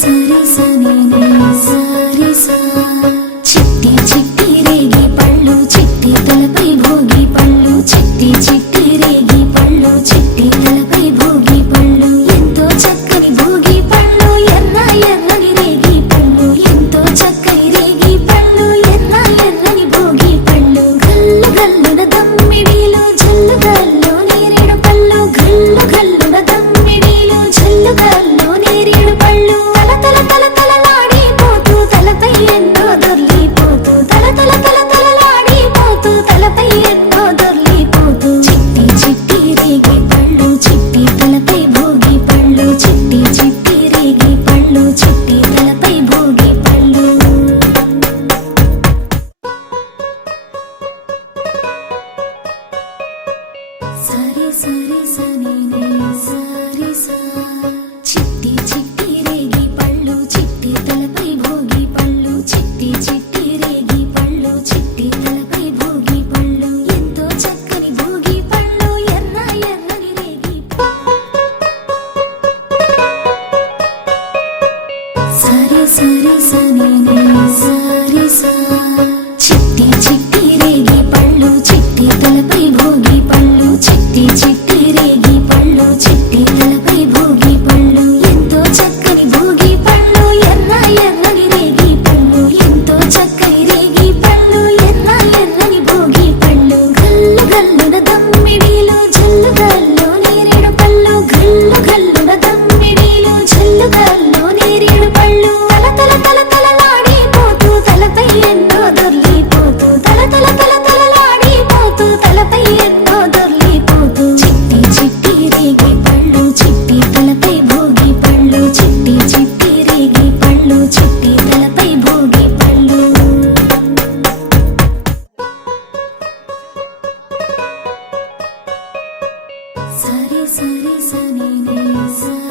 సరి సని సరి సా చిట్టి చిట్టి రేగి పళ్ళు చిట్టి తలపై భోగి పళ్ళు చిట్టి చిట్టి రేగి పళ్ళు చిట్టి తలపై భోగి పళ్ళు ఎంతో చక్కని భోగి పళ్ళు ఎర్ర ఎర్రని రేగి పళ్ళు ఎంతో చక్కని రేగి పళ్ళు ఎర్ర ఎర్రని భోగి పళ్ళు గల్లు గల్లున దమ్మిడిలో జల్లు గల్లు నేరేడు పళ్ళు గల్లు గల్లున దమ్మిడిలో జల్లు గల్లు నేరేడు పళ్ళు తల తల తల తలలాడిపోతూ తలపై ఎన్నో దొర్లిపోతూ తల తల తల తలలాడిపోతూ తలపై ఎన్నో దొర్లిపోతూ చిట్టి చిట్టి రేగి పళ్ళు చిట్టి తలపై భోగి పళ్ళు చిట్టి చిట్టి రేగి పళ్ళు చిట్టి తలపై భోగి పళ్ళు సరి సరి సని సరి సా చిట్టి చిట్టి రేగి పళ్ళు చిట్టి తలపై భోగి పళ్ళు చిట్టి చిట్టి రేగి పళ్ళు చిట్టి తలపై భోగి పళ్ళు ఎంతో చక్కని భోగి పళ్ళు ఎర్ర ఎర్రని రేగి సరి సరి సని సరి సా చిట్టి చిట్టి రేగి పళ్ళు చిట్టి తలపై భోగి పళ్ళు చిట్టి చిట్టి రేగి పళ్ళు చిట్టి తలపై భోగి పళ్ళు ఎంతో చక్కని భోగి పళ్ళు ఎర్ర ఎర్రని రేగి పళ్ళు ఎంతో చక్కని రేగి పళ్ళు ఎర్ర ఎర్రని భోగి పళ్ళు గల్లు గల్లున దమ్మిడిలో జల్లు గల్లు నేరేడు పళ్ళు గల్లు గల్లున దమ్మిడిలో జల్లు గల్లు నేరేడు పళ్ళు తల తల తల తలలాడిపోతూ తలపై ఎన్నో దొర్లిపోతూ తల తల తల తలలాడిపోతూ తలపై ఎన్నో దొర్లిపోతూ చిట్టి చిట్టి రేగి పళ్ళు చిట్టి తలపై భోగి పళ్ళు చిట్టి చిట్టి రేగి పళ్ళు చిట్టి తలపై భోగి పళ్ళు సరి సరి సని సరి